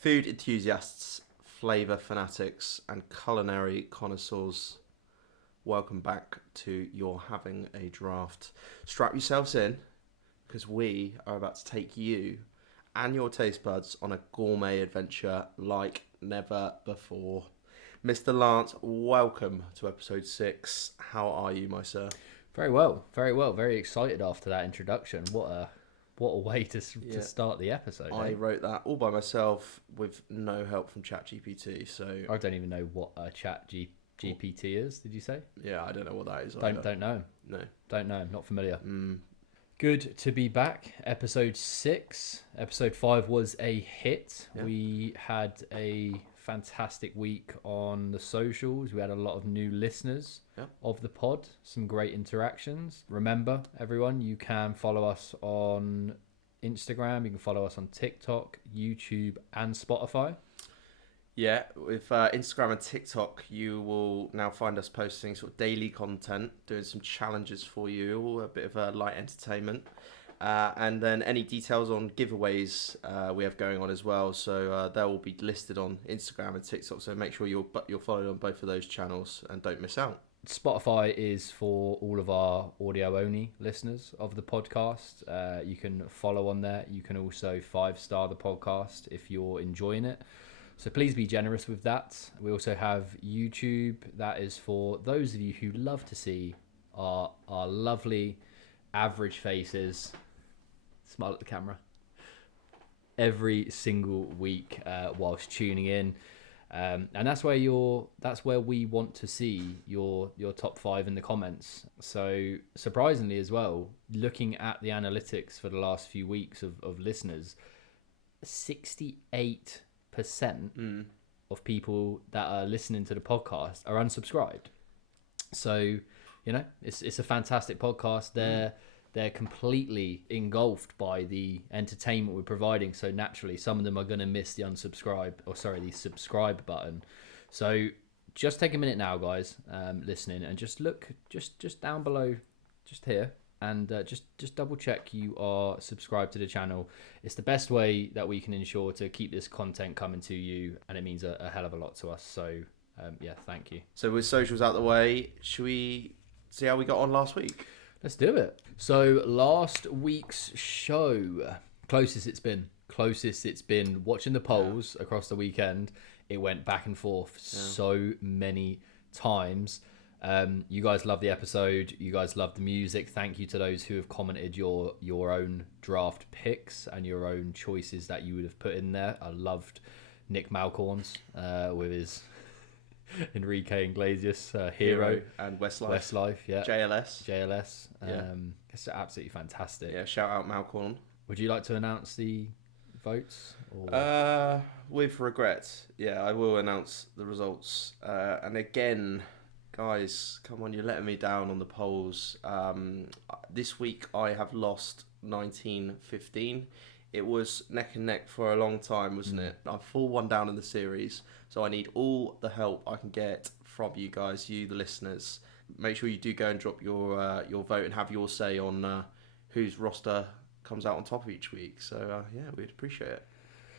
Food enthusiasts, flavour fanatics, and culinary connoisseurs, welcome back to You're Having a Draft. Strap yourselves in, because we are about to take you and your taste buds on a gourmet adventure like never before. Mr. Lance, welcome to episode 6. How are you, my sir? Very well, very well. Very excited after that introduction. What a way to start the episode. I wrote that all by myself with no help from ChatGPT. So I don't even know what a ChatGPT is. Did you say? Yeah, I don't know what that is. Don't know. No, don't know. Not familiar. Good to be back. Episode 6. Episode 5 was a hit. Yeah. We had a fantastic week on the socials. We had a lot of new listeners of the pod. Some great interactions. Remember, everyone, you can follow us on Instagram. You can follow us on TikTok, YouTube, and Spotify. Yeah, with Instagram and TikTok, you will now find us posting sort of daily content, doing some challenges for you, a bit of a light entertainment. And then any details on giveaways we have going on as well. So they will be listed on Instagram and TikTok. So make sure you're followed on both of those channels and don't miss out. Spotify is for all of our audio-only listeners of the podcast. You can follow on there. You can also 5-star the podcast if you're enjoying it. So please be generous with that. We also have YouTube. That is for those of you who love to see our lovely average faces. Smile at the camera. Every single week whilst tuning in. And that's where we want to see your top 5 in the comments. So surprisingly as well, looking at the analytics for the last few weeks of listeners, 68% of people that are listening to the podcast are unsubscribed. So, you know, it's a fantastic podcast. They're completely engulfed by the entertainment we're providing. So naturally, some of them are going to miss the the subscribe button. So just take a minute now, guys, listening, and just look just down below, just here, and just double check you are subscribed to the channel. It's the best way that we can ensure to keep this content coming to you, and it means a hell of a lot to us. So thank you. So with socials out the way, should we see how we got on last week? Let's do it. So last week's show, closest it's been watching the polls across the weekend. It went back and forth so many times. You guys love the episode. You guys love the music. Thank you to those who have commented your own draft picks and your own choices that you would have put in there. I loved Nick Malcorn's with his Enrique Iglesias, Hero and Westlife, yeah, JLS. It's absolutely fantastic. Yeah, shout out Malcorn. Would you like to announce the votes? With regret, I will announce the results. And again, guys, come on, you're letting me down on the polls. This week I have lost 19-15. It was neck and neck for a long time, wasn't it? I'm 4-1 down in the series, so I need all the help I can get from you guys, you the listeners. Make sure you do go and drop your vote and have your say on whose roster comes out on top of each week. So we'd appreciate it.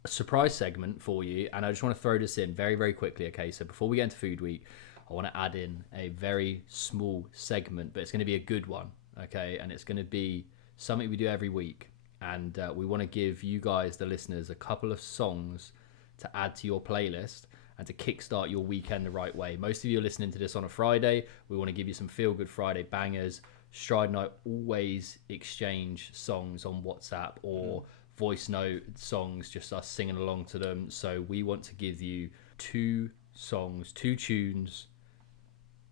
A surprise segment for you, and I just want to throw this in very, very quickly. Okay, so before we get into Food Week, I want to add in a very small segment, but it's going to be a good one. Okay, and it's going to be something we do every week. And we want to give you guys, the listeners, a couple of songs to add to your playlist and to kickstart your weekend the right way. Most of you are listening to this on a Friday. We want to give you some feel-good Friday bangers. Stride and I always exchange songs on WhatsApp or voice note songs, just us singing along to them. So we want to give you 2 songs, 2 tunes,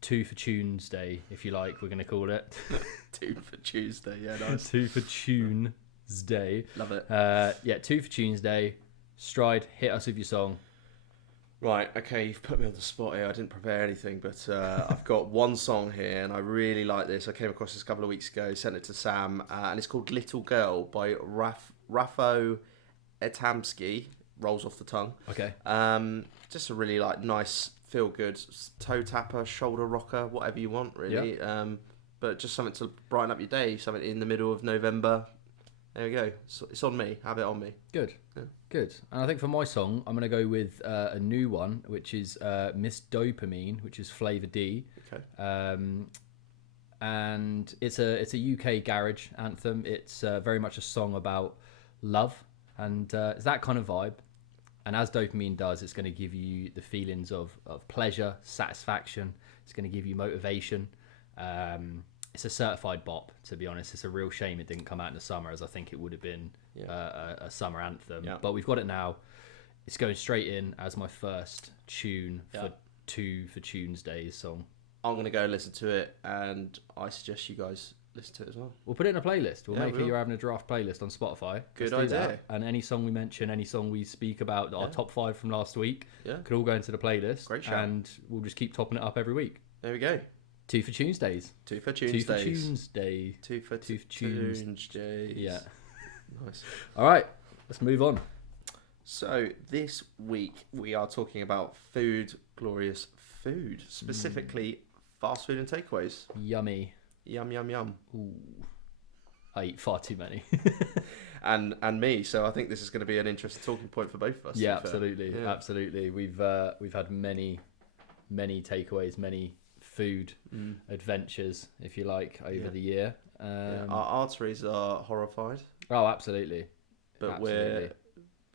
2 for Tuesday, if you like, we're going to call it. 2 for Tuesday, yeah, nice. 2 for Tune. Day. Love it. 2 for Tuesday. Stride, hit us with your song. Right, okay, you've put me on the spot here. I didn't prepare anything, but I've got one song here, and I really like this. I came across this a couple of weeks ago, sent it to Sam, and it's called Little Girl by Rafo Etamski. Rolls off the tongue. Okay. Just a really nice, feel-good toe tapper, shoulder rocker, whatever you want, really. Yeah. But just something to brighten up your day, something in the middle of November. There we go. So it's on me. Have it on me. Good. Yeah. Good. And I think for my song, I'm going to go with a new one, which is Miss Dopamine, which is Flavor D. Okay. And it's a UK garage anthem. It's very much a song about love, and it's that kind of vibe. And as dopamine does, it's going to give you the feelings of pleasure, satisfaction. It's going to give you motivation. It's a certified bop, to be honest. It's a real shame it didn't come out in the summer, as I think it would have been a summer anthem. Yeah. But we've got it now. It's going straight in as my first tune for Tuesday's song. I'm going to go listen to it, and I suggest you guys listen to it as well. We'll put it in a playlist. We'll make we will. You're Having a Draft playlist on Spotify. Good Let's do idea. that. And any song we mention, any song we speak about, our top 5 from last week, could all go into the playlist. Great shout. And we'll just keep topping it up every week. There we go. 2 for Tuesdays. 2 for Tuesdays. 2 for Tuesday. 2 for Tuesdays. Yeah. Nice. All right. Let's move on. So this week we are talking about food, glorious food, specifically fast food and takeaways. Yummy. Yum, yum, yum. Ooh. I eat far too many. and me, so I think this is going to be an interesting talking point for both of us. Yeah, absolutely. Yeah. Absolutely. We've had many takeaways, many food adventures, if you like, over the year. Our arteries are horrified. Oh, absolutely. But absolutely.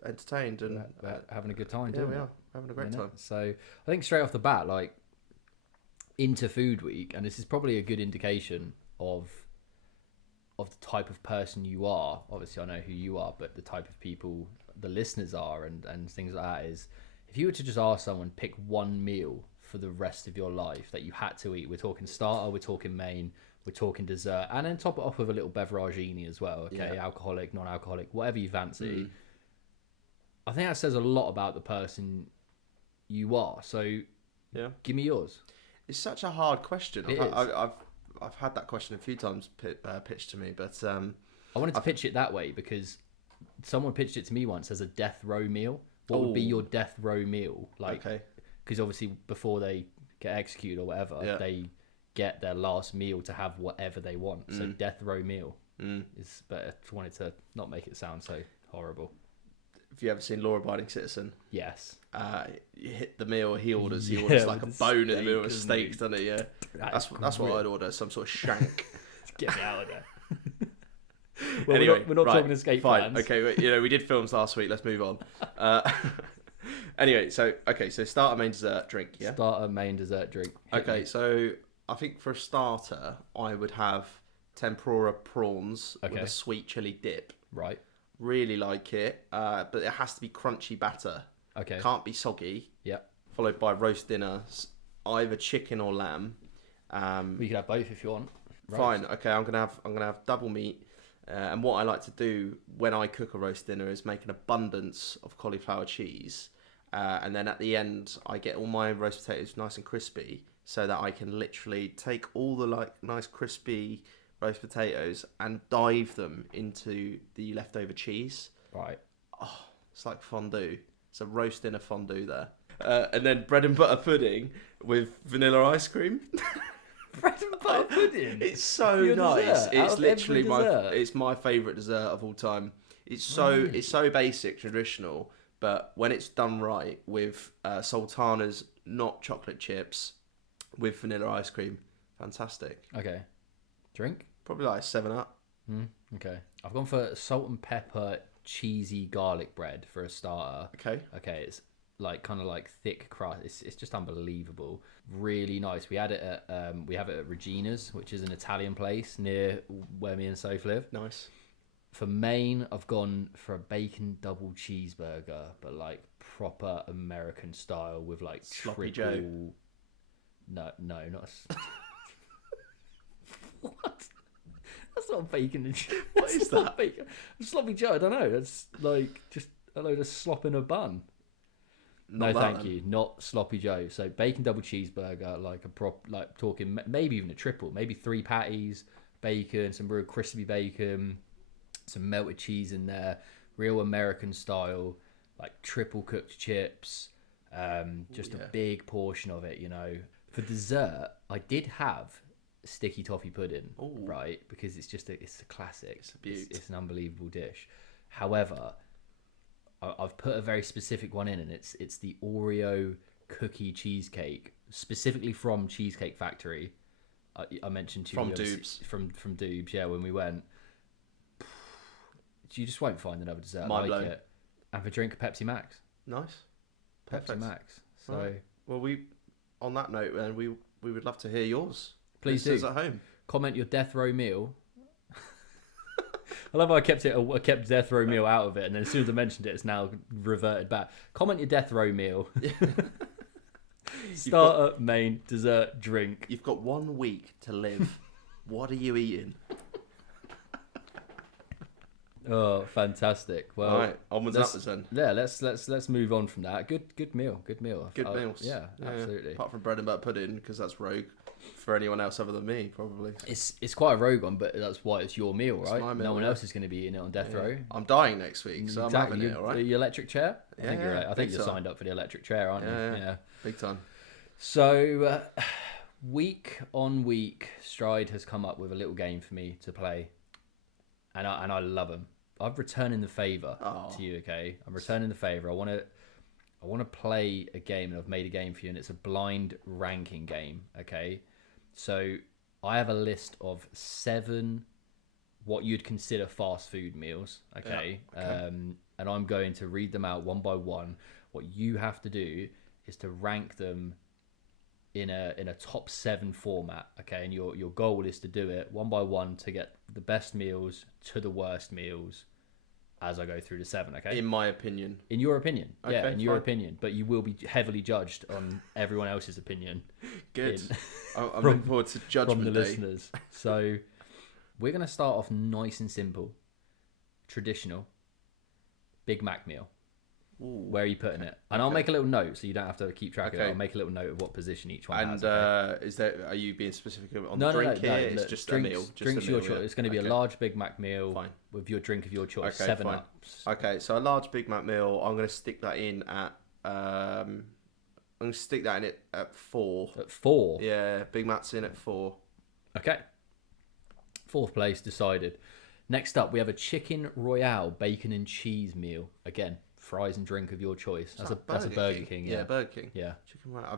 We're entertained and we're having a good time. Yeah, we are having a great time. So I think straight off the bat, like into Food Week, and this is probably a good indication of the type of person you are. Obviously, I know who you are, but the type of people the listeners are, and things like that is, if you were to just ask someone pick one meal for the rest of your life that you had to eat, we're talking starter, we're talking main, we're talking dessert, and then top it off with a little beveragini as well. Okay, alcoholic, non-alcoholic, whatever you fancy. I think that says a lot about the person you are. So, give me yours. It's such a hard question. I've had that question a few times pitched to me, but I wanted to pitch it that way because someone pitched it to me once as a death row meal. What would be your death row meal? Like, because obviously before they get executed or whatever, they get their last meal to have whatever they want. So death row meal is better. I wanted to not make it sound so horrible. Have you ever seen Law Abiding Citizen? Yes. You hit the meal he orders like a bone in the middle of steaks, doesn't it? Yeah. That's what I'd order, some sort of shank. Get me out of there. Well, anyway, we're not talking escape plans. Okay, we did films last week. Let's move on. Anyway, so starter, main, dessert, drink. Yeah. Starter, main, dessert, drink. Okay, so I think for a starter, I would have tempura prawns with a sweet chili dip. Right. Really like it, but it has to be crunchy batter. Okay. Can't be soggy. Yep. Followed by roast dinner, either chicken or lamb. We could have both if you want. Roast. Fine. Okay, I'm gonna have double meat. And what I like to do when I cook a roast dinner is make an abundance of cauliflower cheese, and then at the end I get all my roast potatoes nice and crispy, so that I can literally take all the nice crispy roast potatoes and dive them into the leftover cheese. Right. Oh, it's like fondue. It's a roast dinner fondue there. And then bread and butter pudding with vanilla ice cream. Bread and butter pudding. It's so nice. It's literally my favourite dessert of all time. It's so basic, traditional, but when it's done right with sultanas, not chocolate chips, with vanilla ice cream, fantastic. Okay. Drink? Probably like 7-Up. Okay. I've gone for salt and pepper cheesy garlic bread for a starter. Okay. It's kind of thick crust. It's just unbelievable. Really nice. We had it at we have it at Regina's, which is an Italian place near where me and Soph live. Nice. For main, I've gone for a bacon double cheeseburger, but proper American style with Sloppy triple. Joe. No, not. What? That's not bacon and cheese. What is that? Bacon. Sloppy Joe. I don't know. That's just a load of slop in a bun. Thank you. Not Sloppy Joe. So bacon double cheeseburger, talking maybe even a triple, maybe 3 patties, bacon, some real crispy bacon, some melted cheese in there, real American style, triple cooked chips, a big portion of it. For dessert, I did have sticky toffee pudding, Ooh. right? Because it's a classic. It's a beaut. It's an unbelievable dish. However, I've put a very specific one in, and it's the Oreo cookie cheesecake, specifically from Cheesecake Factory. I mentioned to you From Doobs. From Doobs, yeah, when we went. You just won't find another dessert Mind like blown. it. And for drink, a Pepsi Max. Nice. Pepsi Perfect. Max. So Right. Well, on that note, then we would love to hear yours. Please do. Listeners at home. Comment your death row meal. I love how I kept death row meal out of it, and then as soon as I mentioned it, it's now reverted back. Comment your death row meal. Starter, main, dessert, drink. You've got 1 week to live. What are you eating? Oh, fantastic! Well, All right, onwards and upwards then. Yeah, let's move on from that. Good meal. Good meals. Yeah, absolutely. Apart from bread and butter pudding, because that's rogue for anyone else other than me, probably. It's quite a rogue one, but that's why it's your meal, right? my meal, No one yeah. else is going to be eating it on death row. I'm dying next week, so I'm having it, all right? The electric chair. I think you're right. I think big you're time. signed up for the electric chair, aren't you? Yeah. Big time. So, week on week, Stride has come up with a little game for me to play, and I love them. I'm returning the favour to you, okay? I'm returning the favour. I want to play a game, and I've made a game for you, and it's a blind ranking game, okay? So I have a list of 7 what you'd consider fast food meals, okay? Yeah, okay. And I'm going to read them out one by one. What you have to do is to rank them in a top 7 format, okay? And your goal is to do it one by one to get the best meals to the worst meals as I go through the 7, okay? In my opinion. In your opinion, Okay, yeah, in your fine. opinion, but you will be heavily judged on everyone else's opinion. Good. I'm from- looking forward to Judgment from the Day. listeners. So we're going to start off nice and simple. Traditional. Big Mac meal. Ooh. Where are you putting it? And I'll make a little note so you don't have to keep track of it. Okay. I'll make a little note of what position each one And has. Okay? are you being specific on the drink here? It's look, just drinks, a meal. Just drinks a meal, your choice. yeah. It's going to be Okay. a large Big Mac meal Fine. with your drink of your choice. Okay, 7 fine. ups. Okay, so a large Big Mac meal. I'm going to stick that in at. I'm going to stick that in at 4. At 4. Yeah, Big Mac's in at 4. Okay. 4th place decided. Next up, we have a chicken royale bacon and cheese meal. Again, fries and drink of your choice. That's a Burger King. Yeah, Burger King. Yeah, Chicken. I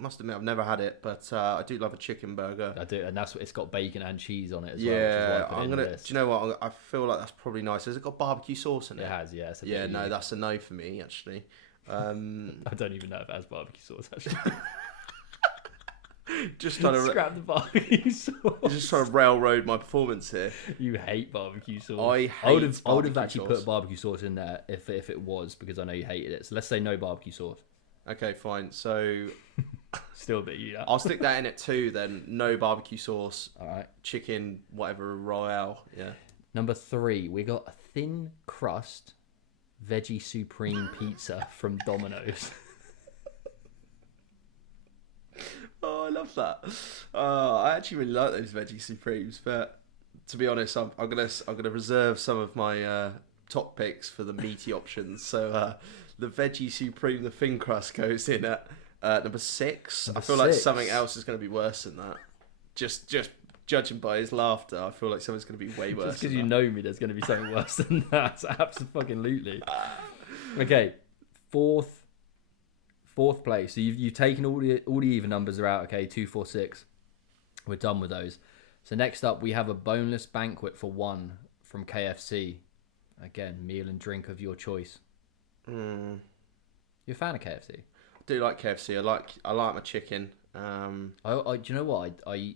must admit, I've never had it, but I do love a chicken burger. I do, and that's what it's got bacon and cheese on it as well. Yeah, Which is why I put it I'm in gonna. the list. Do you know what? I feel like that's probably nice. Has it got barbecue sauce in it? It has, yeah. It's a Yeah, bit no, you. that's a no for me actually. I don't even know if it has barbecue sauce. Actually, just trying to scrap the barbecue sauce. just trying to railroad my performance here. You hate barbecue sauce. I would hate have barbecue actually sauce. put barbecue sauce in there if it was because I know you hated it. So let's say no barbecue sauce. Okay, fine. So Still a bit you. I'll stick that in at 2 then. No barbecue sauce. All right. Chicken, whatever, royale. Yeah. Number 3, we got a thin crust veggie supreme pizza from Domino's. Oh, I love that. I actually really like those veggie supremes, but to be honest, I'm gonna reserve some of my top picks for the meaty options. So the veggie supreme, the thin crust, goes in at number 6. I feel like 6. something else is going to be worse than that. Just judging by his laughter, I feel like something's going to be way worse. Just because you know me, there's going to be something worse than that. Absolutely. Okay, fourth place. So you've taken all the even numbers are out. Okay, 2, 4, 6. We're done with those. So next up, we have a boneless banquet for 1 from KFC. Again, meal and drink of your choice. You're a fan of KFC? I do like KFC. I like my chicken. Do you know what? I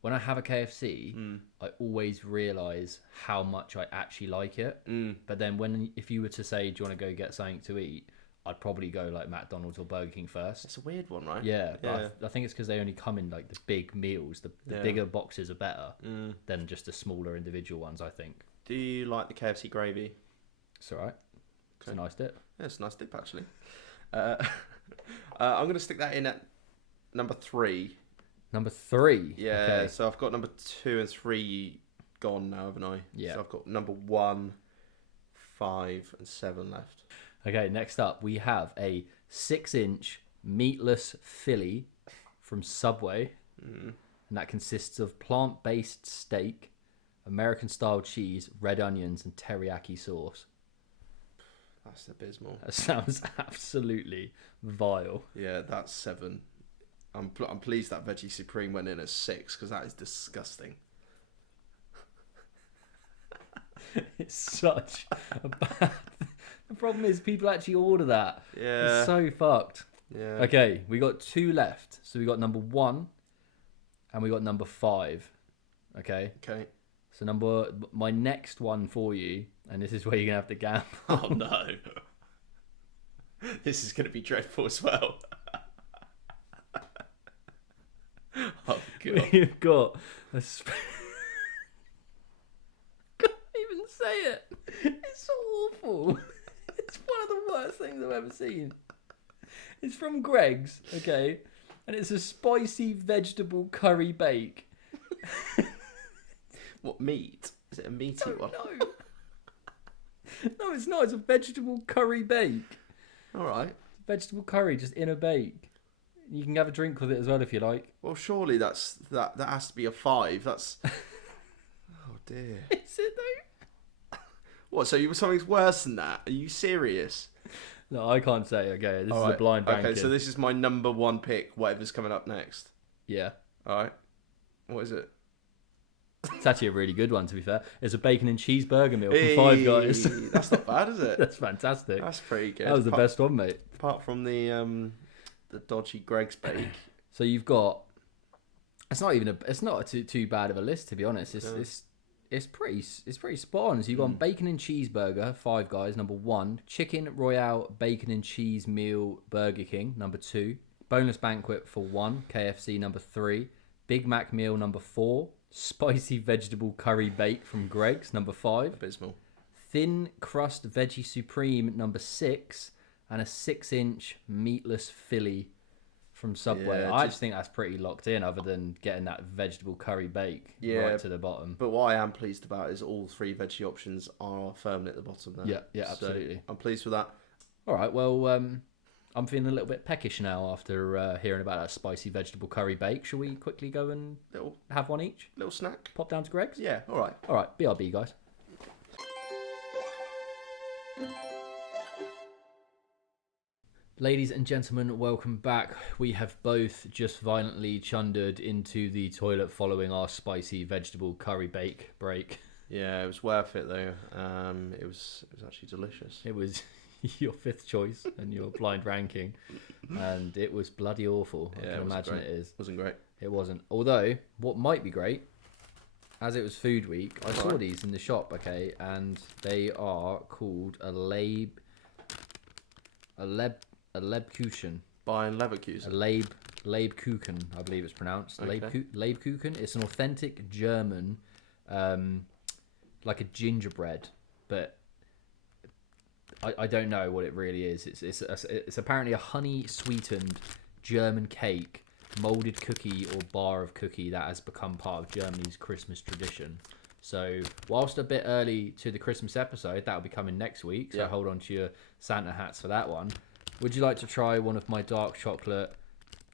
when I have a KFC, I always realise how much I actually like it. But then if you were to say, do you want to go get something to eat? I'd probably go like McDonald's or Burger King first. It's a weird one, right? Yeah, but I think it's because they only come in like the big meals. The bigger boxes are better than just the smaller individual ones, I think. Do you like the KFC gravy? It's alright. It's a nice dip. Yeah, it's a nice dip, actually. I'm going to stick that in at number 3. Number 3. Yeah, Okay. so I've got number 2 and 3 gone now, haven't I? Yeah. So I've got number 1, 5, and 7 left. Okay, next up, we have a 6-inch meatless Philly from Subway. and that consists of plant-based steak, American-style cheese, red onions, and teriyaki sauce. That's abysmal. That sounds absolutely vile. Yeah, that's 7. I'm pleased that Veggie Supreme went in at 6 because that is disgusting. It's such a bad... The problem is people actually order that. Yeah. It's so fucked. Yeah. Okay, we got 2 left. So we got number 1 and we got number 5. Okay? Okay. So my next one for you, and this is where you're going to have to gamble. Oh, no. This is going to be dreadful as well. Oh, God. We've got a... Can't even say it. It's so awful. It's one of the worst things I've ever seen. It's from Greg's, okay? And it's a spicy vegetable curry bake. What, meat? Is it a meaty one? No. No, it's not. It's a vegetable curry bake. All right. Vegetable curry just in a bake. You can have a drink with it as well if you like. Well, surely that has to be a 5. That's... Oh, dear. Is it though? What, so something's worse than that? Are you serious? No, I can't say. Okay, this All is right. a blind ranking. Okay, so this is my number 1 pick, whatever's coming up next. Yeah. All right. What is it? It's actually a really good one, to be fair. It's a bacon and cheeseburger meal from Five Guys. That's not bad, is it? That's fantastic. That's pretty good. That was the best one, mate. Apart from the dodgy Greg's bake. So you've got... It's not too bad of a list, to be honest. It's pretty spot on. So you've got bacon and cheeseburger, Five Guys, number 1. Chicken Royale bacon and cheese meal, Burger King, number 2. Boneless banquet for 1, KFC, number 3. Big Mac meal, number 4. Spicy vegetable curry bake from Greg's, number 5. Abysmal. Thin crust veggie supreme, number 6. And a 6-inch meatless Philly from Subway. Yeah, I just think that's pretty locked in, other than getting that vegetable curry bake right to the bottom. But what I am pleased about is all 3 veggie options are firmly at the bottom there. Yeah, absolutely. So I'm pleased with that. All right, well, I'm feeling a little bit peckish now after hearing about that spicy vegetable curry bake. Shall we quickly go and have one each? Little snack. Pop down to Greg's? Yeah, all right. All right, BRB, guys. Ladies and gentlemen, welcome back. We have both just violently chundered into the toilet following our spicy vegetable curry bake break. Yeah, it was worth it though. It was actually delicious. It was your 5th choice and your blind ranking, and it was bloody awful. I can imagine great. it is. Wasn't great. It wasn't. Although, what might be great, as it was food week, I saw these in the shop, okay, and they are called a Lebkechun. Buying Leverkusen. Lebkechun, I believe it's pronounced. Okay. Lebkechun. It's an authentic German, like a gingerbread, but I don't know what it really is. It's apparently a honey sweetened German cake, molded cookie or bar of cookie that has become part of Germany's Christmas tradition. So whilst a bit early to the Christmas episode, that'll be coming next week. So hold on to your Santa hats for that one. Would you like to try one of my dark chocolate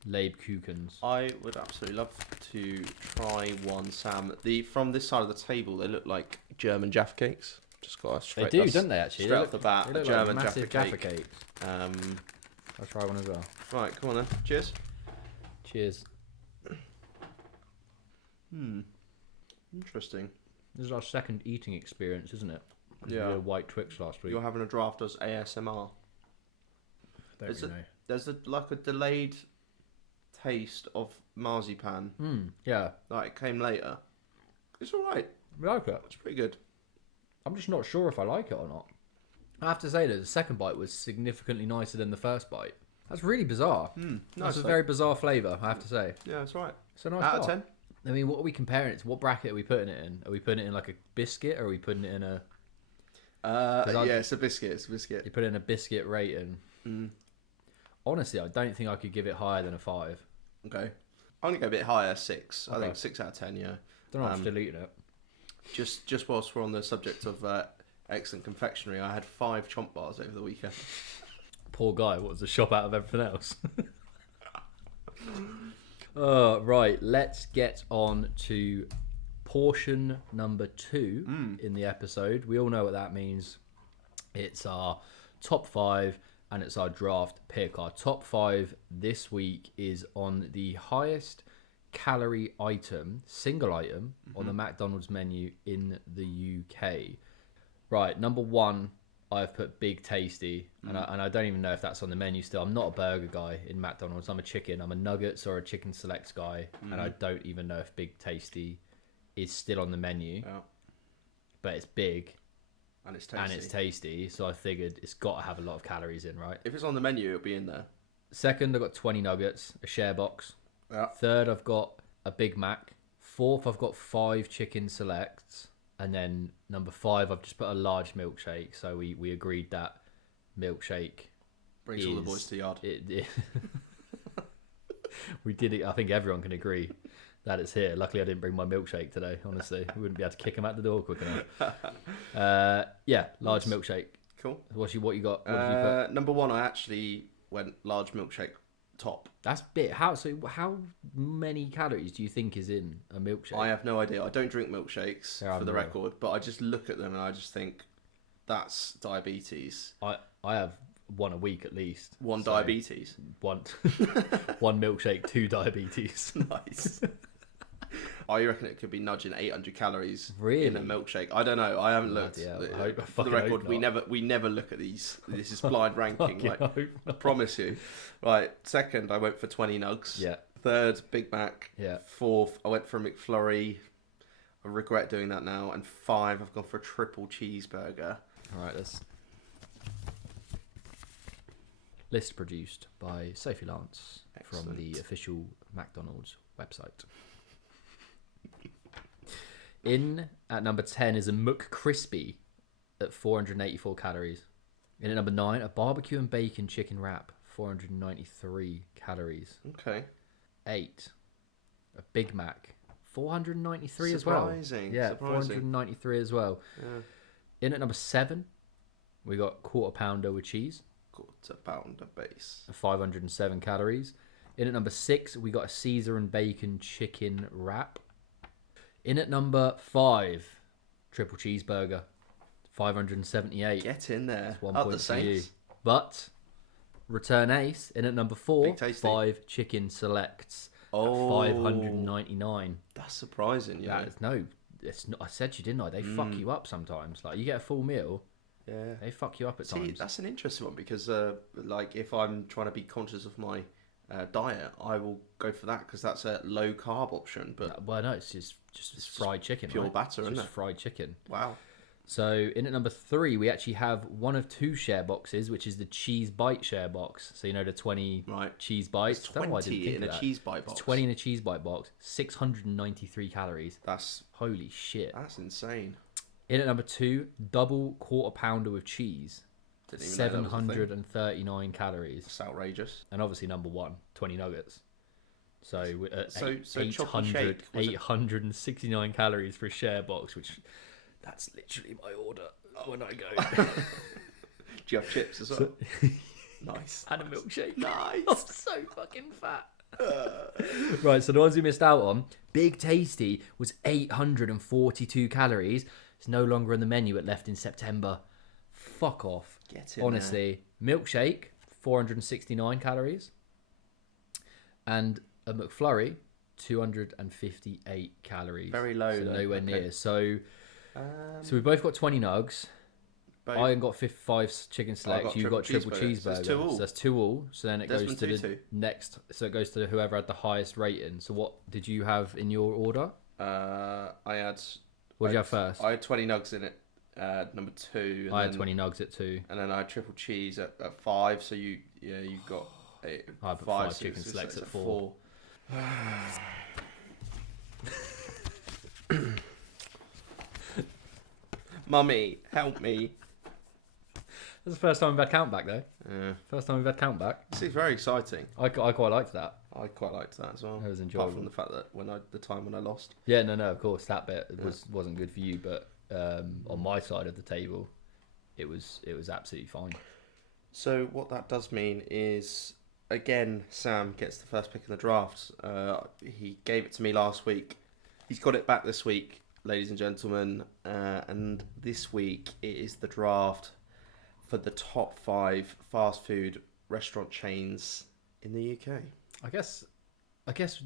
Lebkuchens? I would absolutely love to try one, Sam. From this side of the table, they look like German Jaffa cakes. Just got a straight. They do, don't they? Actually, straight off the bat, they a look German like massive Jaffa Jaffa cake. cakes. I'll try one as well. Right, come on then. Cheers. Cheers. Interesting. This is our second eating experience, isn't it? Yeah. We had white Twix last week. You're having a draft as ASMR. There's like a delayed taste of marzipan. Yeah. Like it came later. It's all right. I like it. It's pretty good. I'm just not sure if I like it or not. I have to say that the second bite was significantly nicer than the first bite. That's really bizarre. Nice. That's a very bizarre flavour, I have to say. Yeah, it's all right. It's a nice Out of bar. 10. I mean, what are we comparing it to? What bracket are we putting it in? Are we putting it in like a biscuit, or are we putting it in a... Yeah, it's a biscuit. It's a biscuit. You put it in a biscuit rating. Honestly, I don't think I could give it higher than a 5. Okay. I'm going to go a bit higher, 6. I Okay. think 6 out of 10, yeah. Don't know if I'm deleting it. Just whilst we're on the subject of excellent confectionery, I had 5 chomp bars over the weekend. Poor guy, what was the shop out of everything else? Right, let's get on to portion number 2 in the episode. We all know what that means. It's our top 5 and it's our draft pick. Our top 5 this week is on the highest calorie item, single item, on the McDonald's menu in the UK. Right, number 1, I've put Big Tasty, and I don't even know if that's on the menu still. I'm not a burger guy in McDonald's. I'm a nuggets or a chicken select guy, and I don't even know if Big Tasty is still on the menu. Yeah. But it's big. And it's tasty. And it's tasty, so I figured it's got to have a lot of calories in, right? If it's on the menu, it'll be in there. Second, I've got 20 nuggets, a share box. Yeah. Third, I've got a Big Mac. Fourth, I've got 5 chicken selects. And then number 5, I've just put a large milkshake. So we agreed that milkshake brings all the boys to the yard. We did it. I think everyone can agree that it's here. Luckily, I didn't bring my milkshake today. Honestly, we wouldn't be able to kick him out the door quick enough. Large milkshake. Cool. What you got? What did you put? Number 1, I actually went large milkshake top. That's bit. How many calories do you think is in a milkshake? I have no idea. I don't drink milkshakes for the unreal. record, but I just look at them and I just think that's diabetes. I have one a week at least. One diabetes. One milkshake, 2 diabetes. Nice. I reckon it could be nudging 800 calories Really? in a milkshake. I don't know. I haven't looked. For the record, we never look at these. This is blind ranking. I promise you. Right. Second, I went for 20 nugs. Yeah. Third, Big Mac. Yeah. Fourth, I went for a McFlurry. I regret doing that now. And 5, I've gone for a triple cheeseburger. All right. List produced by Sophie Lance from the official McDonald's website. In at number 10 is a McCrispy at 484 calories. In at number 9, a barbecue and bacon chicken wrap, 493 calories. Okay. 8, a Big Mac, 493 as Surprising. well. Yeah, 493 as well. Yeah. In at number 7, we got quarter pounder with cheese. Quarter pounder base. 507 calories. In at number 6, we got a Caesar and bacon chicken wrap. In at number 5, triple cheeseburger, 578. Get in there. That's 1 Up point the for you. Saints. But return ace. In at number 4, Big Tasty. 5 chicken selects at 599. That's surprising. Yeah. That is, no, it's not. I said to you, didn't I? They fuck you up sometimes. Like you get a full meal, Yeah. they fuck you up at See, times. that's an interesting one because, like, if I'm trying to be conscious of my diet, I will go for that because that's a low carb option. But Well, no, it's just fried chicken. pure right? batter, It's isn't just it? fried chicken. wow, So in at number 3, we actually have one of 2 share boxes, which is the cheese bite share box. So you know the 20 right. cheese bites. It's Don't know why I didn't 20 think in of a that. cheese bite box. It's 20 in a cheese bite box. 693 calories. That's Holy shit. insane. In at number 2, double quarter pounder with cheese. Didn't even know that was a thing. 739 calories. It's outrageous. And obviously number 1, 20 nuggets. So we're at So choppy 800, shake, was it- 869 calories for a share box, which that's literally my order when I go. Do you have chips as well? Nice. And a milkshake. Nice. I'm so fucking fat. Right, so the ones we missed out on, Big Tasty was 842 calories. It's no longer on the menu. It left in September. Fuck off. Get in Honestly. Milkshake, 469 calories. And a McFlurry, 258 calories. Very low, So though. nowhere Okay. near. So there. we both got 20 nugs. Both- I got 5 chicken selects. got You got triple triple cheeseburger. cheeseburger. So it's 2 all. So that's 2 all. So then it goes Desmond to the 2-2. next. So it goes to whoever had the highest rating. So what did you have in your order? I had. What did you have first? I had 20 nugs in it. Number 2. And I had then- 20 nugs at 2. And then I had triple cheese at 5. So you got I put 5 chicken selects at 4. Mummy, help me. That's the first time we've had count back though. Yeah. First time we've had count back. This is very exciting. I quite liked that. I quite liked that as well. It was Apart enjoyable. from the fact that the time when I lost. Yeah, no, of course that bit wasn't good for you, but on my side of the table, it was absolutely fine. So what that does mean is again, Sam gets the first pick in the draft. He gave it to me last week. He's got it back this week, ladies and gentlemen. And this week it is the draft for the top 5 fast food restaurant chains in the UK. I guess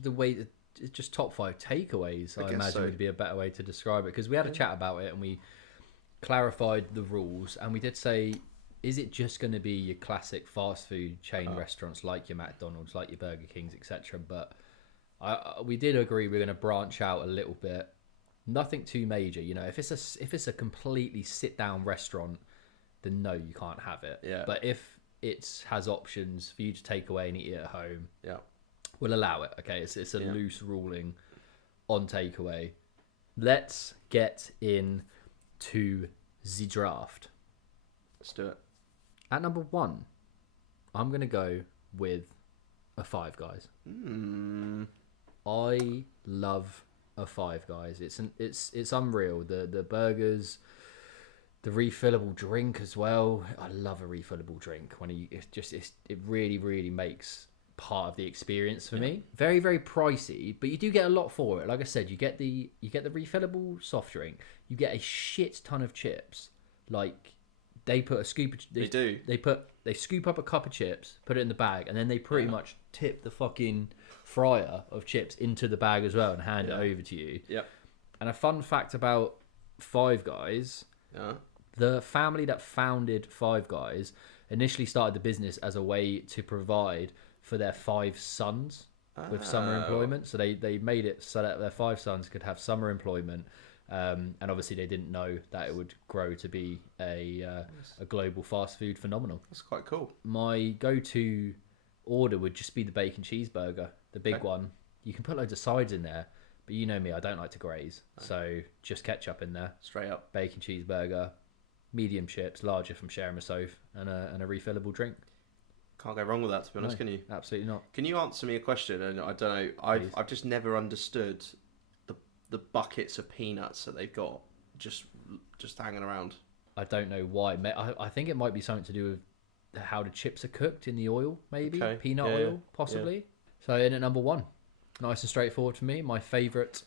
the way that it's just top 5 takeaways, I imagine, would be a better way to describe it, because we had a chat about it and we clarified the rules, and we did say, is it just going to be your classic fast food chain restaurants like your McDonald's, like your Burger Kings, etc.? But we did agree we're going to branch out a little bit. Nothing too major, you know. If it's a completely sit down restaurant, then no, you can't have it. Yeah. But if it has options for you to take away and eat it at home, Yeah. we'll allow it. Okay, it's a loose ruling on takeaway. Let's get in to the draft. Let's do it. At number 1, I'm gonna go with a Five Guys. I love a Five Guys. It's unreal. The burgers, the refillable drink as well. I love a refillable drink when it really makes part of the experience for me. Very, very pricey, but you do get a lot for it. Like I said, you get the refillable soft drink. You get a shit ton of chips. Like, they put a scoop of, they scoop up a cup of chips, put it in the bag, and then they pretty much tip the fucking fryer of chips into the bag as well and hand it over to you. Yep. And a fun fact about Five Guys, the family that founded Five Guys initially started the business as a way to provide for their 5 sons with summer employment. So they made it so that their 5 sons could have summer employment. And obviously they didn't know that it would grow to be a global fast food phenomenon. That's quite cool. My go-to order would just be the bacon cheeseburger, the big one. You can put loads of sides in there, but you know me, I don't like to graze. So just ketchup in there. Straight up. Bacon cheeseburger, medium chips, large if I'm sharing a sofa, and a refillable drink. Can't go wrong with that, to be honest, can you? Absolutely not. Can you answer me a question? And I don't know, I've just never understood the buckets of peanuts that they've got just hanging around. I don't know why. I think it might be something to do with how the chips are cooked in the oil, maybe. Okay. Peanut oil, possibly. Yeah. So in at number 1, nice and straightforward for me. My favourite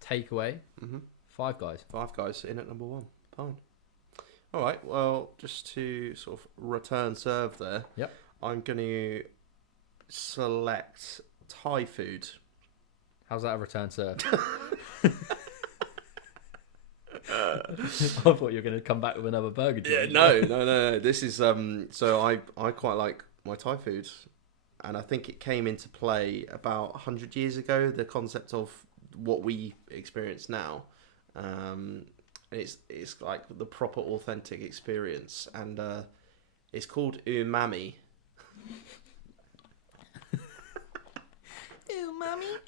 takeaway, Five Guys. Five Guys in at number 1. Fine. All right, well, just to sort of return serve there, I'm going to select Thai food. How's that a return serve? I thought you were going to come back with another burger joint. Yeah, no. This is so I quite like my Thai food, and I think it came into play about 100 years ago. The concept of what we experience now, it's like the proper authentic experience, and it's called umami.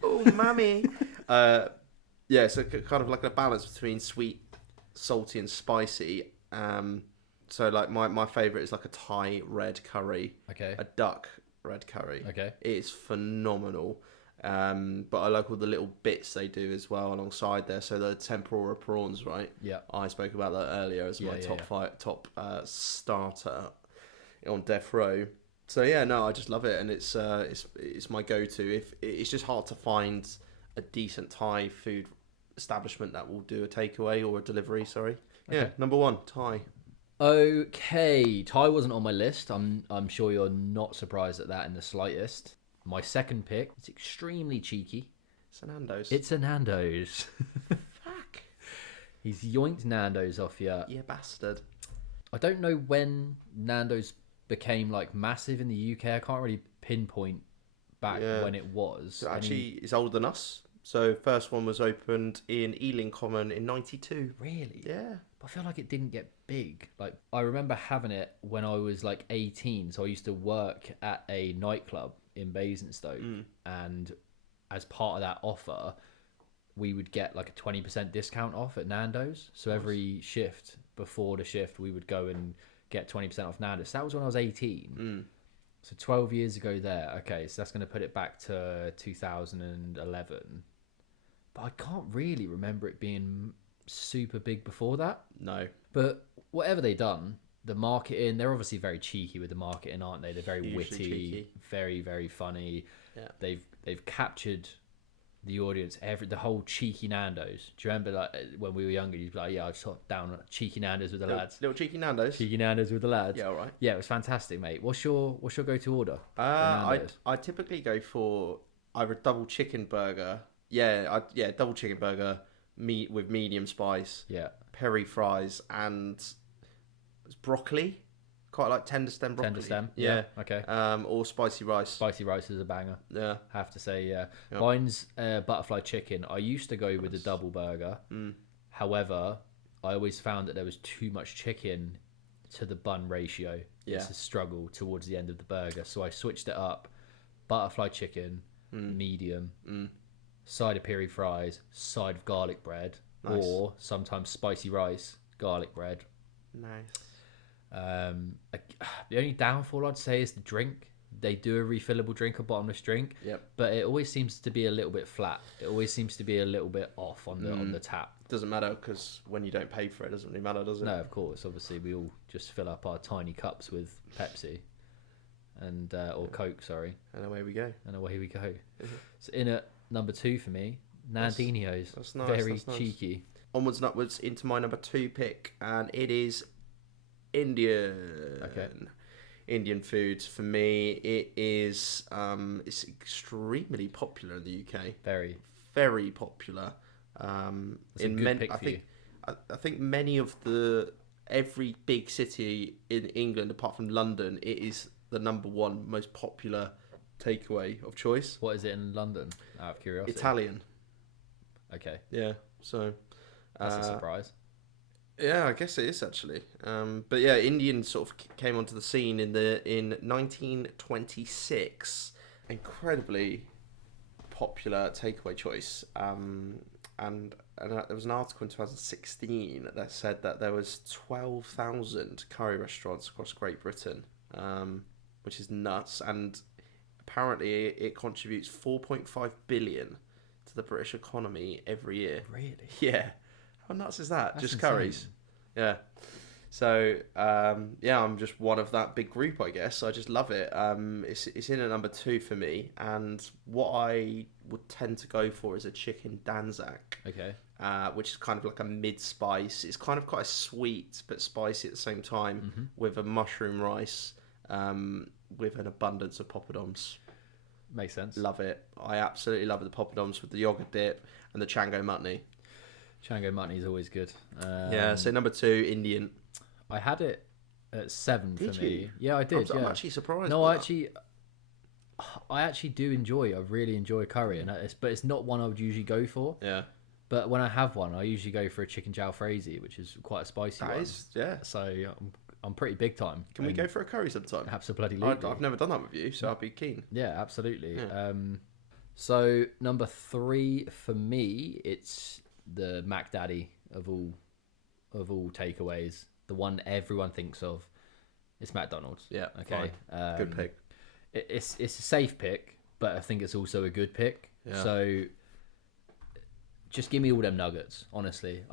Umami. Yeah, so kind of like a balance between sweet, salty, and spicy. So like my favourite is like a Thai red curry. Okay. A duck red curry. Okay. It's phenomenal. But I like all the little bits they do as well alongside there. So the tempura prawns, right? Yeah. I spoke about that earlier as my top starter on death row. So yeah, no, I just love it, and it's my go-to. If it's just hard to find a decent Thai food establishment that will do a takeaway or a delivery. Sorry. Okay. Yeah, number 1, Thai. Okay, Thai wasn't on my list. I'm sure you're not surprised at that in the slightest. My second pick, it's extremely cheeky. It's a Nando's. It's a Nando's. Fuck. He's yoinked Nando's off you. You bastard. I don't know when Nando's became like massive in the UK. I can't really pinpoint back when it was. So actually, it's older than us. So first one was opened in Ealing Common in 92. Really? Yeah. I feel like it didn't get big. Like, I remember having it when I was like 18. So I used to work at a nightclub in Basingstoke, and as part of that offer, we would get like a 20% discount off at Nando's. So every shift before the shift, we would go and get 20% off Nando's. So that was when I was 18. So 12 years ago there. Okay, so that's going to put it back to 2011. But I can't really remember it being super big before that. No. But whatever they done, the marketing, they're obviously very cheeky with the marketing, aren't they? They're very Usually witty, cheeky. very, very funny. Yeah. They've captured the audience, the whole cheeky Nando's. Do you remember like when we were younger, you'd be like, yeah, I just got down cheeky Nando's with the lads. Little cheeky Nando's. Cheeky Nando's with the lads. Yeah, all right. Yeah, it was fantastic, mate. What's your go-to order? I typically go for either a double chicken burger. Double chicken burger, meat with medium spice, Yeah. peri fries, and broccoli. Quite like tender stem broccoli. Tender stem. Yeah. Okay. Or spicy rice. Spicy rice is a banger. Yeah. Have to say, yeah. Yeah. Mine's butterfly chicken. I used to go with the double burger. However, I always found that there was too much chicken to the bun ratio. Yeah. It's a struggle towards the end of the burger. So I switched it up. Butterfly chicken, medium, side of peri fries, side of garlic bread, Nice. or sometimes spicy rice, garlic bread. Nice. The only downfall I'd say is the drink. They do a refillable drink, a bottomless drink. Yep. But it always seems to be a little bit flat. It always seems to be a little bit off on the tap. Doesn't matter because when you don't pay for it, doesn't really matter, does it? No, of course. Obviously, we all just fill up our tiny cups with Pepsi and or Coke, sorry, And away we go. and away we go. So in at number 2 for me, Nandino's. That's nice. Very That's nice. cheeky. Onwards and upwards into my number 2 pick, and it is Indian. Okay. Indian food for me. It is. It's extremely popular in the UK. Very. Very popular. It's a good pick for you. I think many of every big city in England, apart from London, it is the number 1 most popular takeaway of choice. What is it in London? Out of curiosity. Italian. Okay. Yeah. So. That's a surprise. Yeah, I guess it is actually. But yeah, Indian sort of came onto the scene in 1926. Incredibly popular takeaway choice. And there was an article in 2016 that said that there was 12,000 curry restaurants across Great Britain, which is nuts. And apparently, it contributes 4.5 billion to the British economy every year. Really? Yeah. How nuts is that? That's just insane. curries. Yeah. So, I'm just one of that big group, I guess. I just love it. It's in at number 2 for me. And what I would tend to go for is a chicken danzak, Okay. which is kind of like a mid-spice. It's kind of quite sweet but spicy at the same time, with a mushroom rice, with an abundance of poppadoms. Makes sense. Love it. I absolutely love it. The poppadoms with the yogurt dip and the chango mutney. Chango mutney is always good. Yeah, so number 2, Indian. I had it at 7 Did for me. you? Yeah, I did. I'm yeah. actually surprised. No, by I that. actually do enjoy. I really enjoy curry, but it's not one I would usually go for. Yeah. But when I have one, I usually go for a chicken jalfrezi, which is quite a spicy That one. is, yeah. So I'm pretty big time. Can we go for a curry sometime? Absolutely. I've never done that with you, so I'd be keen. Yeah, absolutely. Yeah. So number 3 for me, it's the Mac Daddy of all takeaways. The one everyone thinks of. It's McDonald's. Yeah. Okay. Good pick. It's a safe pick, but I think it's also a good pick. Yeah. So just give me all them nuggets. Honestly,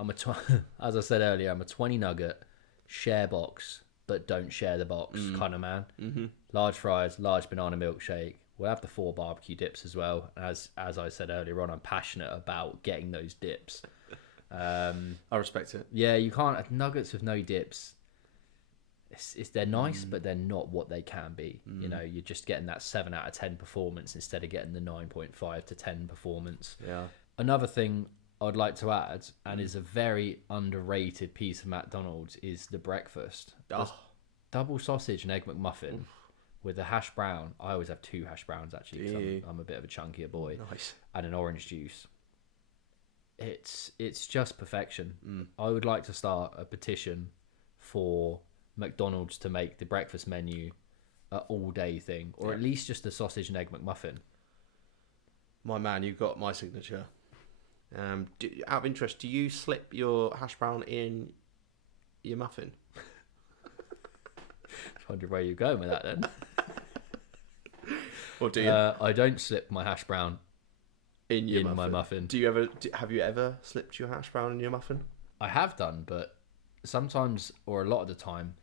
as I said earlier, I'm a 20 nugget share box, but don't share the box kind of man. Mm-hmm. Large fries, large banana milkshake. We'll have the 4 barbecue dips as well. As I said earlier on, I'm passionate about getting those dips. I respect it. Yeah, you can't nuggets with no dips. They're nice, but they're not what they can be. You know, you're just getting that 7 out of 10 performance instead of getting the 9.5 to 10 performance. Yeah. Another thing I'd like to add, and is a very underrated piece of McDonald's, is the breakfast. Oh. Double sausage and egg McMuffin with a hash brown. I always have 2 hash browns actually, 'cause I'm a bit of a chunkier boy. Nice. And an orange juice. It's just perfection. I would like to start a petition for McDonald's to make the breakfast menu an all-day thing, or at least just a sausage and egg McMuffin. My man, you've got my signature. Out of interest, do you slip your hash brown in your muffin? I wonder where you're going with that then. Or do you? I don't slip my hash brown in your in my muffin. Have you ever slipped your hash brown in your muffin? I have done, but sometimes, or a lot of the time,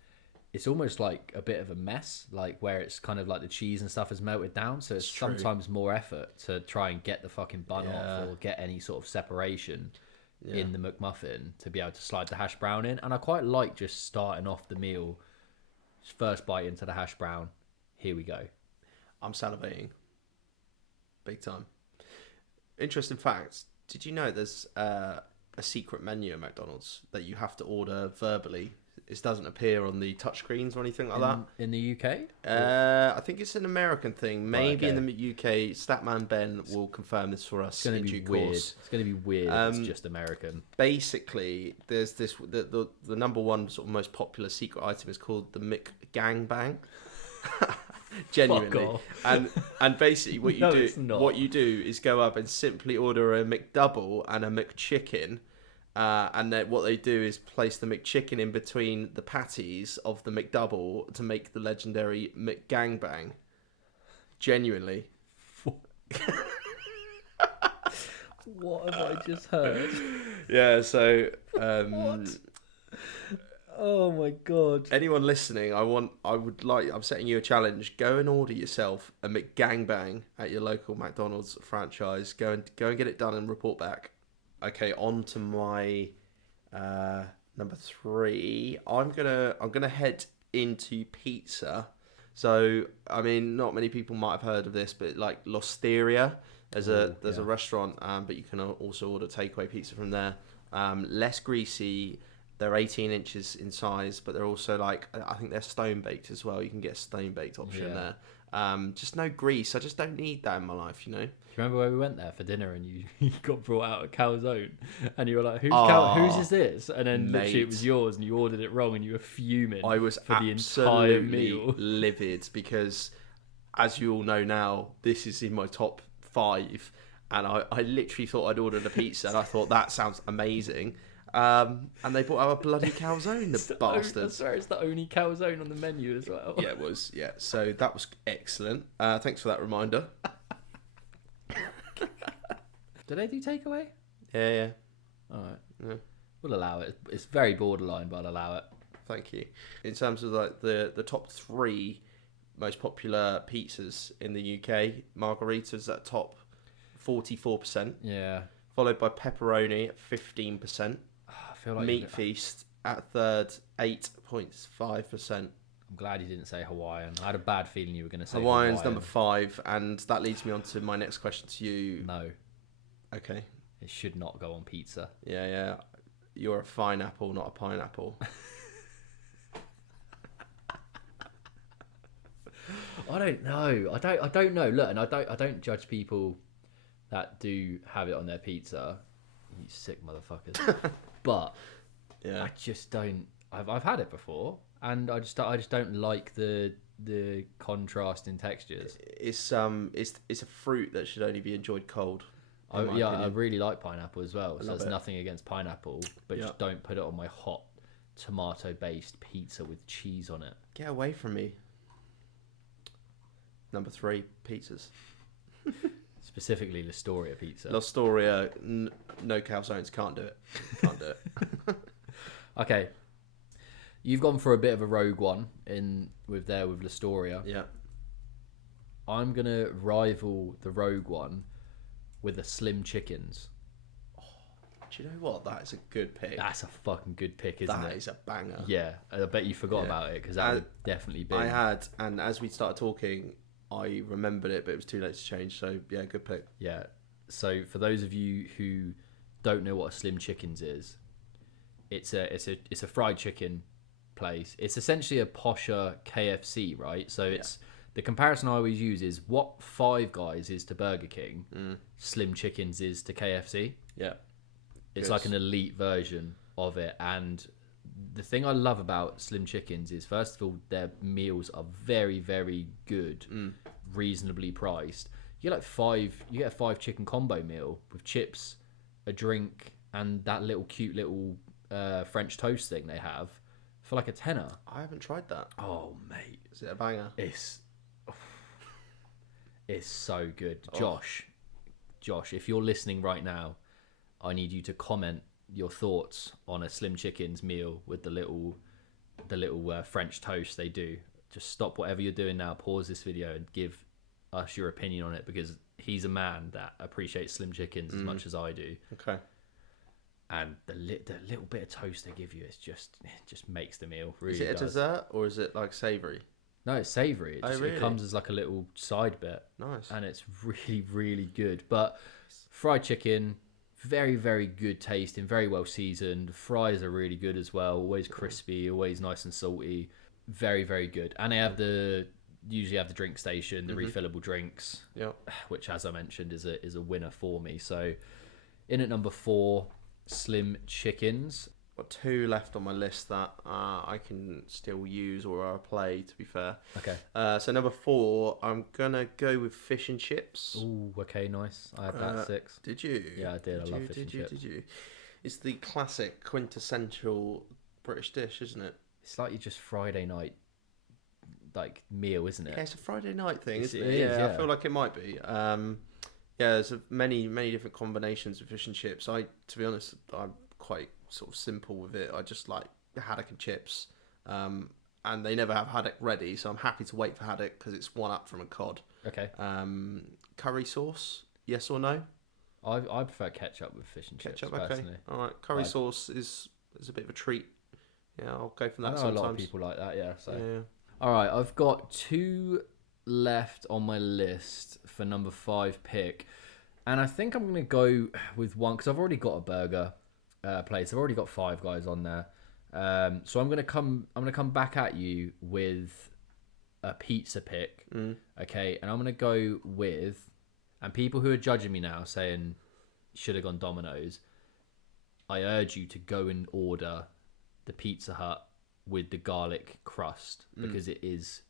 it's almost like a bit of a mess, like where it's kind of like the cheese and stuff has melted down. So it's true. sometimes more effort to try and get the fucking bun Yeah. off or get any sort of separation in the McMuffin to be able to slide the hash brown in. And I quite like just starting off the meal, first bite into the hash brown. Here we go. I'm salivating. Big time. Interesting fact. Did you know there's a secret menu at McDonald's that you have to order verbally? It doesn't appear on the touchscreens or anything like that. In the UK? I think it's an American thing. Maybe okay. in the UK, Statman Ben will confirm this for us It's going in to be due weird. course. It's going to be weird if it's just American. Basically, there's this the number one sort of most popular secret item is called the McGangbang. Genuinely, and basically what you do is go up and simply order a McDouble and a McChicken. And then what they do is place the McChicken in between the patties of the McDouble to make the legendary McGangbang. Genuinely. What have I just heard? Yeah, so... What? Oh my god. Anyone listening, I'm setting you a challenge. Go and order yourself a McGangbang at your local McDonald's franchise. Go and get it done and report back. Okay, on to my number 3. I'm gonna head into pizza. So I mean, not many people might have heard of this, but like L'Osteria, there's a restaurant, but you can also order takeaway pizza from there. Less greasy. They're 18 inches in size, but they're also like, I think they're stone baked as well. You can get a stone baked option there. Just no grease. I just don't need that in my life, you know. Do you remember where we went there for dinner and you got brought out a calzone and you were like, whose is this? And then literally it was yours and you ordered it wrong and you were fuming. I was for the entire meal. Livid because, as you all know now, this is in my top 5, and I literally thought I'd ordered a pizza and I thought that sounds amazing. And they brought out a bloody calzone, the bastards. Sorry, it's the only calzone on the menu as well. Yeah, it was. Yeah, so that was excellent. Thanks for that reminder. Do they do takeaway? Yeah. All right. Yeah. We'll allow it. It's very borderline, but I'll allow it. Thank you. In terms of like the top 3 most popular pizzas in the UK, margaritas at top 44%. Yeah. Followed by pepperoni at 15%. I feel like Meat Feast at third, 8.5%. I'm glad you didn't say Hawaiian. I had a bad feeling you were going to say Hawaiian's Hawaiian. number 5, and that leads me on to my next question to you. No. Okay. It should not go on pizza. Yeah. You're a fine apple, not a pineapple. I don't know. I don't know. Look, and I don't judge people that do have it on their pizza. You sick motherfuckers. But Yeah. I just don't. I've had it before, and I just don't like the contrast in textures. It's a fruit that should only be enjoyed cold. I really like pineapple as well. So there's nothing against pineapple, but just don't put it on my hot tomato-based pizza with cheese on it. Get away from me. Number 3, pizzas. Specifically, L'Osteria pizza. L'Osteria, no calzones, can't do it. Can't do it. Okay, you've gone for a bit of a rogue one with L'Osteria. Yeah. I'm gonna rival the rogue one with the Slim Chickens. Do you know what? That is a good pick. That's a fucking good pick, isn't it? That is a banger. Yeah, I bet you forgot about it because that would definitely be. I had, and as we started talking, I remembered it, but it was too late to change. So yeah, good pick. Yeah. So for those of you who don't know what a Slim Chickens is, it's a fried chicken place. It's essentially a posher KFC, right? So it's the comparison I always use is what Five Guys is to Burger King, Slim Chickens is to KFC. Yeah. It's like an elite version of it. And the thing I love about Slim Chickens is, first of all, their meals are very, very good, reasonably priced. You get a 5 chicken combo meal with chips, a drink, and that cute little French toast thing they have for like a tenner. I haven't tried that. Oh, mate. Is it a banger? It's so good. Josh, if you're listening right now, I need you to comment your thoughts on a Slim Chickens meal with the little the little French toast they do. Just stop whatever you're doing now, pause this video, and give us your opinion on it, because he's a man that appreciates slim chickens as much as I do. Okay. And the little bit of toast they give you, it just makes the meal. Really, is it a dessert or is it like savoury? No, it's savoury. Really? It comes as like a little side bit. Nice. And it's really, really good. But fried chicken, very, very good tasting, very well seasoned. Fries are really good as well. Always crispy, always nice and salty. Very, very good. And they usually have the drink station, the refillable drinks. Yep. Which, as I mentioned, is a winner for me. So in at number 4, slim chickens. Got 2 left on my list that I can still use or play, to be fair. Okay. So number 4, I'm gonna go with fish and chips. Ooh, okay, nice. I had that 6. Did you? Yeah, I did. I love fish and chips. Did you? It's the classic quintessential British dish, isn't it? It's like your just Friday night like meal, isn't it? Yeah, it's a Friday night thing, isn't It it? is, yeah. I feel like it might be. There's many different combinations of fish and chips. To be honest, I'm quite sort of simple with it. I just like haddock and chips, and they never have haddock ready, so I'm happy to wait for haddock because it's one up from a cod. Okay. Curry sauce, yes or no? I prefer ketchup with fish and chips. Ketchup, okay. Personally. All right. Curry sauce is a bit of a treat. Yeah, I'll go for that. I know sometimes. a lot of people like that. Yeah. So. Yeah. All right, I've got 2 left on my list for number 5 pick, and I think I'm gonna go with one because I've already got a burger place. I've already got 5 Guys on there, so I'm gonna come back at you with a pizza pick, okay? And I'm gonna go with, and people who are judging me now saying should have gone Domino's, I urge you to go and order the Pizza Hut with the garlic crust, because it's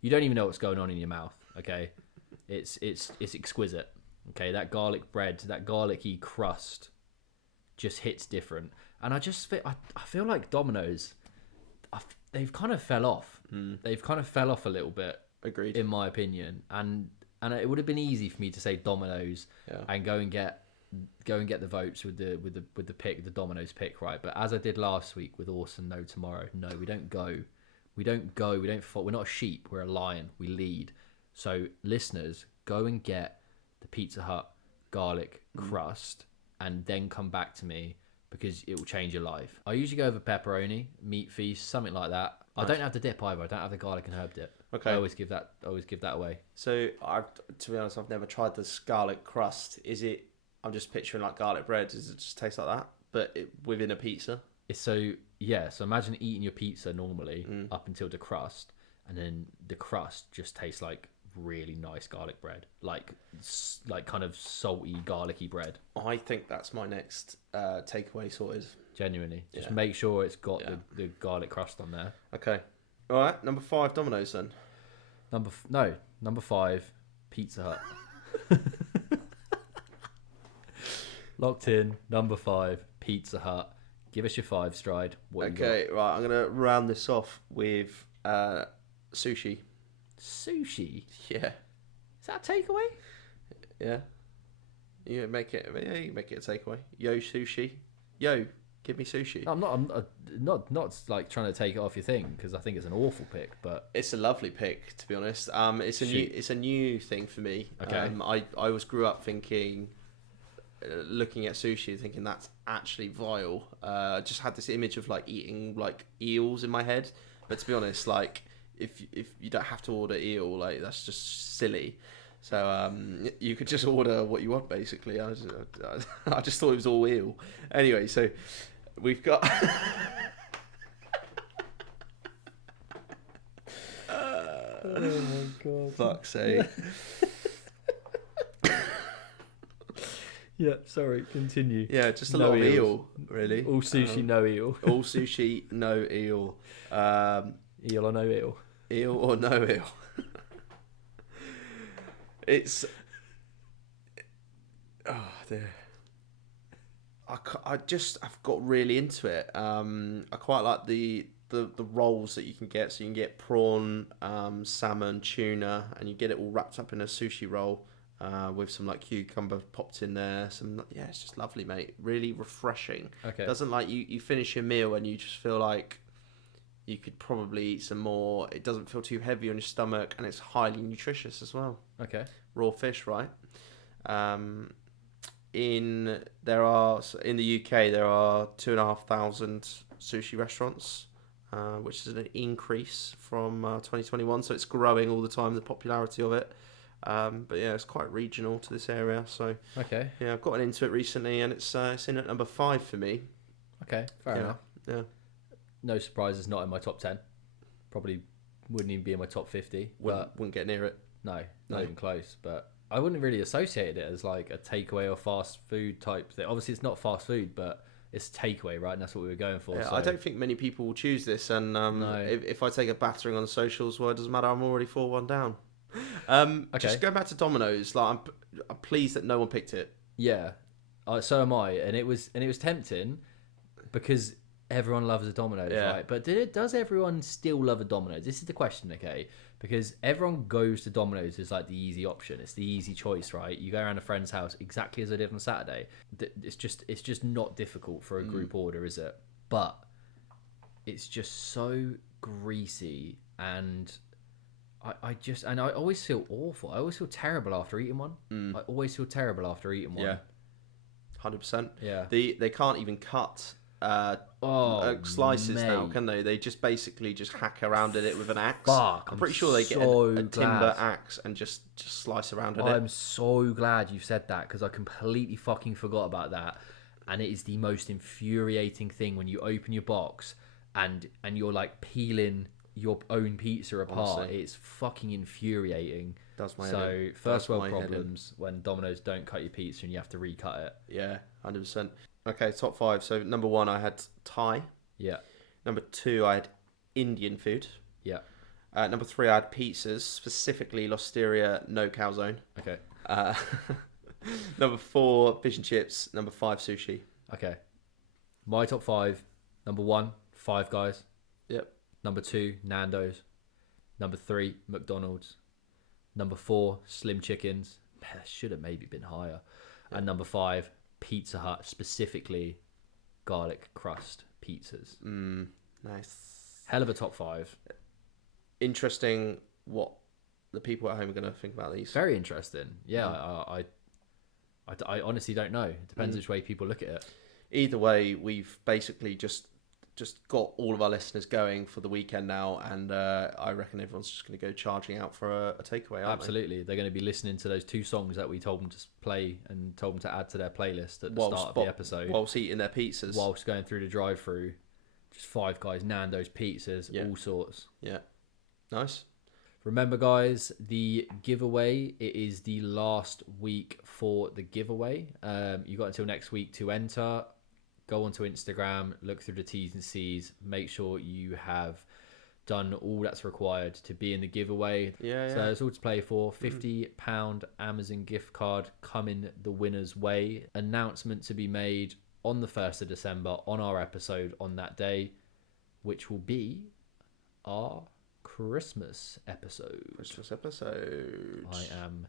you don't even know what's going on in your mouth. Okay, it's exquisite. Okay, that garlic bread, that garlicky crust, just hits different. And I feel like Domino's, they've kind of fell off. They've kind of fell off a little bit. Agreed. In my opinion, and it would have been easy for me to say Domino's and go and get the votes with the pick, the Domino's pick, right? But as I did last week with Orson, no tomorrow. No, we don't go. We don't follow. We're not a sheep. We're a lion. We lead. So listeners, go and get the Pizza Hut garlic crust, and then come back to me, because it will change your life. I usually go over pepperoni, meat feast, something like that. Nice. I don't have the dip either. I don't have the garlic and herb dip. Okay. I always give that away. So to be honest, I've never tried the garlic crust. Is it? I'm just picturing like garlic bread. Does it just taste like that, but within a pizza? So imagine eating your pizza normally up until the crust, and then the crust just tastes like really nice garlic bread, like kind of salty, garlicky bread. I think that's my next takeaway sorted. Genuinely, just make sure it's got the garlic crust on there. Okay, all right. Number 5, Domino's then. Number 5, Pizza Hut. Locked in. Number 5, Pizza Hut. Give us your 5, Stride. Okay, right. I'm gonna round this off with sushi. Sushi? Yeah. Is that a takeaway? Yeah. You make it. Yeah, you make it a takeaway. Yo, sushi. Yo, give me sushi. I'm not like trying to take it off your thing, because I think it's an awful pick, but it's a lovely pick, to be honest. It's a new thing for me. Okay. I always grew up thinking, looking at sushi, thinking that's actually vile. I just had this image of like eating like eels in my head. But to be honest, like if you don't have to order eel, like that's just silly. So you could just order what you want, basically. I just thought it was all eel. Anyway, so we've got. Oh my god! Fuck's sake. Yeah, sorry, continue. Yeah, just a lot of eel, really. All sushi, no eel. All sushi, no eel. Eel or no eel? Eel or no eel. It's... Oh, dear. I've got really into it. I quite like the rolls that you can get. So you can get prawn, salmon, tuna, and you get it all wrapped up in a sushi roll. with some like cucumber popped in there. It's just lovely, mate. Really refreshing. Okay. Doesn't like you finish your meal and you just feel like you could probably eat some more. It doesn't feel too heavy on your stomach, and it's highly nutritious as well. Okay. Raw fish, right? In the UK there are 2,500 sushi restaurants, which is an increase from 2021. So it's growing all the time, the popularity of it. But yeah, it's quite regional to this area. So Okay. yeah, I've gotten into it recently, and it's in at number 5 for me. Okay. Fair enough. Yeah. No surprise, it's not in my top 10. Probably wouldn't even be in my top 50. Wouldn't get near it. No, not even close. But I wouldn't really associate it as like a takeaway or fast food type thing. Obviously, it's not fast food, but it's takeaway, right? And that's what we were going for. Yeah, so. I don't think many people will choose this. And if I take a battering on the socials, well, it doesn't matter. I'm already 4-1 down. Okay. Just going back to Domino's, like I'm pleased that no one picked it. Yeah, so am I, and it was tempting because everyone loves a Domino's, right? But does everyone still love a Domino's? This is the question, okay? Because everyone goes to Domino's as like the easy option. It's the easy choice, right? You go around a friend's house exactly as I did on Saturday. It's just not difficult for a group order, is it? But it's just so greasy, and I always feel awful. I always feel terrible after eating one. I always feel terrible after eating one. Yeah, 100%. Yeah. They can't even cut slices now, can they? They just basically just hack around at it with an axe. Fuck, I'm pretty sure they get a timber axe and just slice around at it. I'm so glad you said that because I completely fucking forgot about that. And it is the most infuriating thing when you open your box and you're like peeling your own pizza apart. Honestly. It's fucking infuriating. Does my head So in. first world problems when Domino's don't cut your pizza and you have to recut it. Yeah, 100%. Okay, top 5. So number 1, I had Thai. Yeah. Number 2, I had Indian food. Yeah. Number 3, I had pizzas, specifically L'Osteria No Calzone. Okay. Number 4, fish and chips. Number 5, sushi. Okay. My top 5. Number 1, Five Guys. Yep. Number 2, Nando's. Number 3, McDonald's. Number 4, Slim Chickens. That should have maybe been higher. Yep. And number 5, Pizza Hut, specifically garlic crust pizzas. Nice. Hell of a top 5. Interesting what the people at home are going to think about these. Very interesting. Yeah, I honestly don't know. It depends which way people look at it. Either way, we've basically just got all of our listeners going for the weekend now, and I reckon everyone's just going to go charging out for a takeaway, aren't Absolutely. They're going to be listening to those 2 songs that we told them to play and told them to add to their playlist at the start of the episode. Whilst eating their pizzas. Whilst going through the drive-thru. Just Five Guys, Nando's, pizzas, all sorts. Yeah. Nice. Remember, guys, the giveaway, it is the last week for the giveaway. You got until next week to enter. Go onto Instagram, look through the T's and C's, make sure you have done all that's required to be in the giveaway. Yeah. So it's all to play for. £50 Amazon gift card coming the winner's way. Announcement to be made on the 1st of December on our episode on that day, which will be our Christmas episode. I am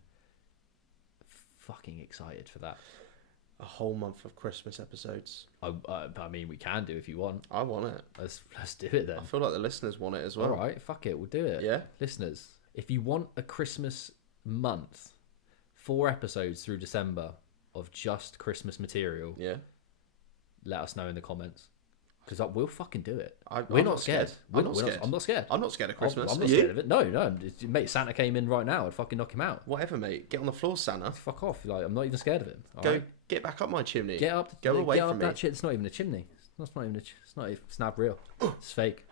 fucking excited for that. A whole month of Christmas episodes. I mean, we can do if you want. I want it. Let's do it then. I feel like the listeners want it as well. All right, fuck it, we'll do it. Yeah. Listeners, if you want a Christmas month, 4 episodes through December of just Christmas material, let us know in the comments. Because we'll fucking do it. We're not scared. I'm not scared. I'm not scared of Christmas. I'm not scared of it. No. Mate, Santa came in right now. I'd fucking knock him out. Whatever, mate. Get on the floor, Santa. Fuck off. Like, I'm not even scared of him. Get back up my chimney. Get up. Go away get from up me. That shit. It's not even a chimney. It's not even. It's not real. It's fake.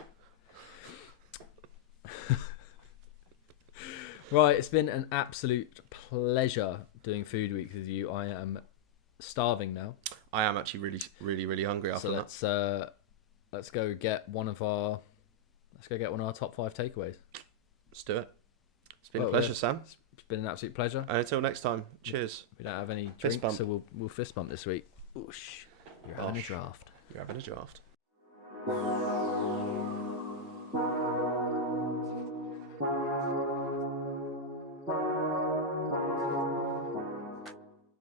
Right. It's been an absolute pleasure doing Food Week with you. I am starving now. I am actually really, really, really hungry after that. Let's go get one of our top 5 takeaways. Let's do it. It's been a pleasure, Sam. It's been an absolute pleasure. And until next time, cheers. We don't have any Fist drinks, bump. so we'll fist bump this week. Oosh. You're having a draft. You're having a draft.